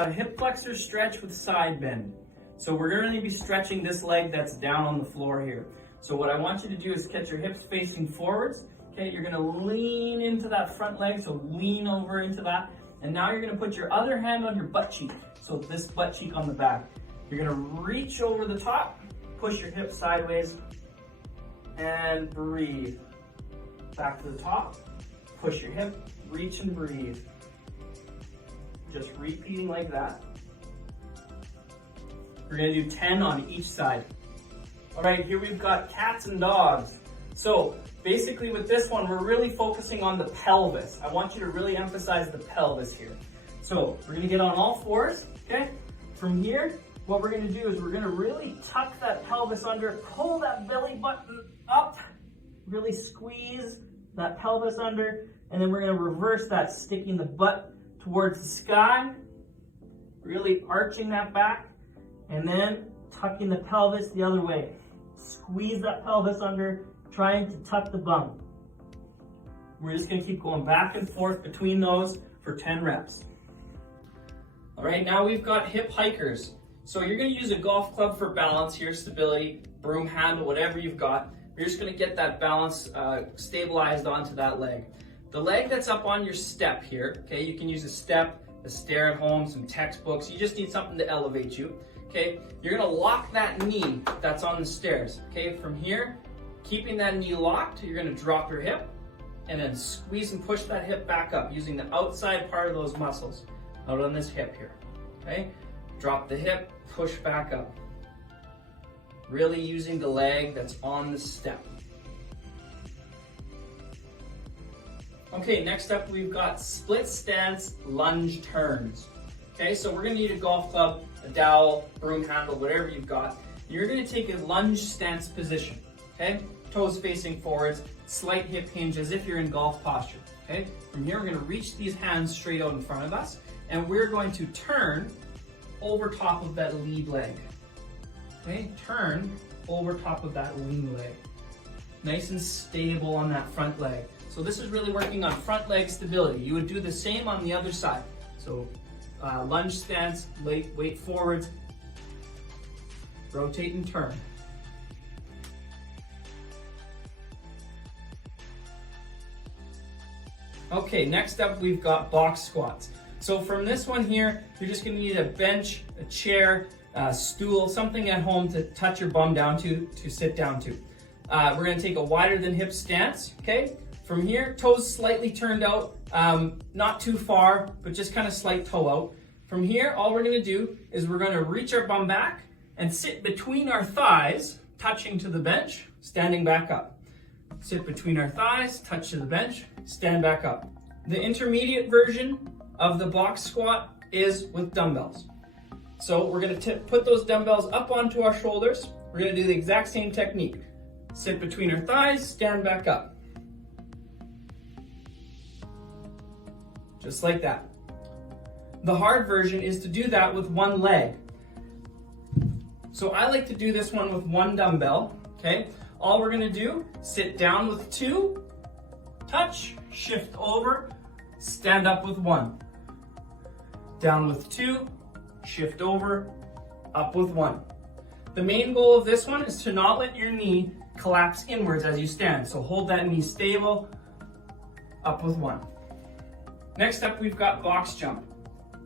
got a hip flexor stretch with side bend. So we're going to be stretching this leg that's down on the floor here. So what I want you to do is get your hips facing forwards. Okay, you're going to lean into that front leg, so lean over into that. And now you're going to put your other hand on your butt cheek. So this butt cheek on the back. You're going to reach over the top, push your hips sideways, and breathe. Back to the top, push your hip, reach and breathe. Just repeating like that. We're gonna do 10 on each side. All right, here we've got cats and dogs. So basically with this one, we're really focusing on the pelvis. I want you to really emphasize the pelvis here. So we're gonna get on all fours, okay? From here, what we're gonna do is we're gonna really tuck that pelvis under, pull that belly button up, really squeeze that pelvis under, and then we're going to reverse that, sticking the butt towards the sky, really arching that back, and then tucking the pelvis the other way. Squeeze that pelvis under, trying to tuck the bum. We're just going to keep going back and forth between those for 10 reps. All right, now we've got hip hikers. So you're going to use a golf club for balance here, stability, broom handle, whatever you've got. You're just going to get that balance stabilized onto that leg. The leg that's up on your step here, okay, you can use a step, a stair at home, some textbooks. You just need something to elevate you, okay? You're going to lock that knee that's on the stairs, okay? From here, keeping that knee locked, you're going to drop your hip and then squeeze and push that hip back up using the outside part of those muscles out on this hip here, okay? Drop the hip, push back up. Really using the leg that's on the step. Okay, next up we've got split stance lunge turns. Okay, so we're gonna need a golf club, a dowel, broom handle, whatever you've got. You're gonna take a lunge stance position, okay? Toes facing forwards, slight hip hinge as if you're in golf posture, okay? From here, we're gonna reach these hands straight out in front of us, and we're going to turn over top of that lead leg. Okay, turn over top of that lean leg. Nice and stable on that front leg. So this is really working on front leg stability. You would do the same on the other side. So lunge stance, weight forwards, rotate and turn. Okay, next up we've got box squats. So from this one here, you're just gonna need a bench, a chair, stool, something at home to touch your bum down to sit down to. We're gonna take a wider than hip stance, okay? From here, toes slightly turned out, not too far, but just kind of slight toe out. From here, all we're gonna do is we're gonna reach our bum back and sit between our thighs, touching to the bench, standing back up. Sit between our thighs, touch to the bench, stand back up. The intermediate version of the box squat is with dumbbells. So we're gonna put those dumbbells up onto our shoulders. We're gonna do the exact same technique. Sit between our thighs, stand back up. Just like that. The hard version is to do that with one leg. So I like to do this one with one dumbbell, okay? All we're gonna do, sit down with two, touch, shift over, stand up with one. Down with two, shift over, up with one. The main goal of this one is to not let your knee collapse inwards as you stand. So hold that knee stable, up with one. Next up, we've got box jump.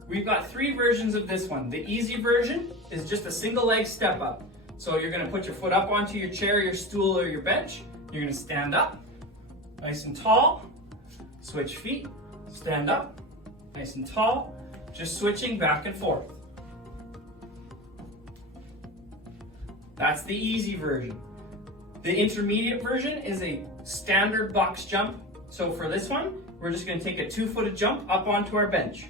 We've got three versions of this one. The easy version is just a single leg step up. So you're gonna put your foot up onto your chair, your stool, or your bench. You're gonna stand up, nice and tall, switch feet, stand up, nice and tall, just switching back and forth. That's the easy version. The intermediate version is a standard box jump. So for this one, we're just gonna take a 2-footed jump up onto our bench.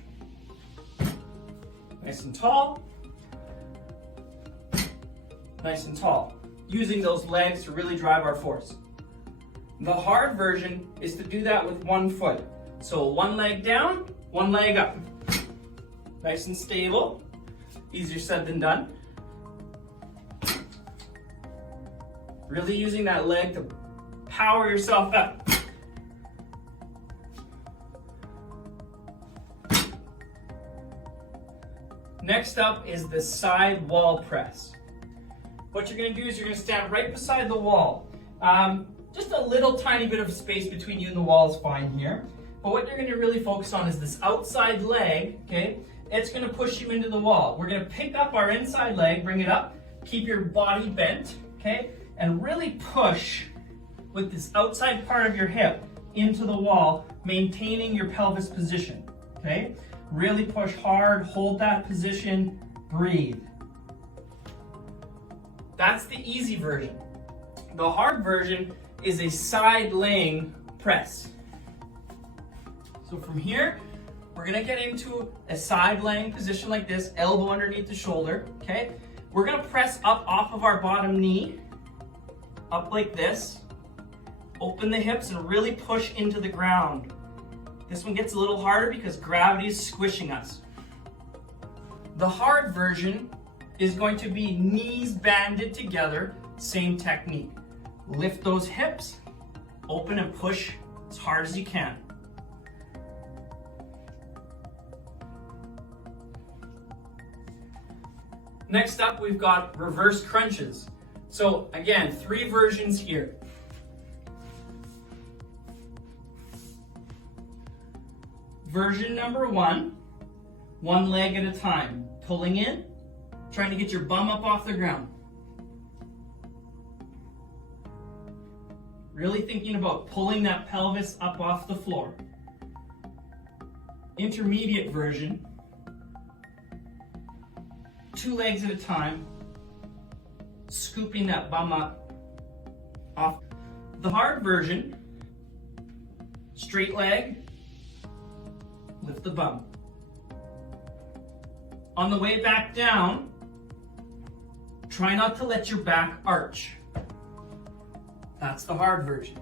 Nice and tall. Nice and tall. Using those legs to really drive our force. The hard version is to do that with one foot. So one leg down, one leg up. Nice and stable. Easier said than done. Really using that leg to power yourself up. Next up is the side wall press. What you're going to do is you're going to stand right beside the wall. Just a little tiny bit of space between you and the wall is fine here. But what you're going to really focus on is this outside leg, okay? It's going to push you into the wall. We're going to pick up our inside leg, bring it up, keep your body bent, okay? And really push with this outside part of your hip into the wall, maintaining your pelvis position, okay? Really push hard, hold that position, breathe. That's the easy version. The hard version is a side laying press. So from here, we're gonna get into a side laying position like this, elbow underneath the shoulder, okay? We're gonna press up off of our bottom knee, up like this, open the hips and really push into the ground. This one gets a little harder because gravity is squishing us. The hard version is going to be knees banded together, same technique. Lift those hips, open and push as hard as you can. Next up, we've got reverse crunches. So again, 3 versions here. Version number 1, one leg at a time, pulling in, trying to get your bum up off the ground. Really thinking about pulling that pelvis up off the floor. Intermediate version, 2 legs at a time, scooping that bum up off. The hard version, straight leg, lift the bum. On the way back down, try not to let your back arch. That's the hard version.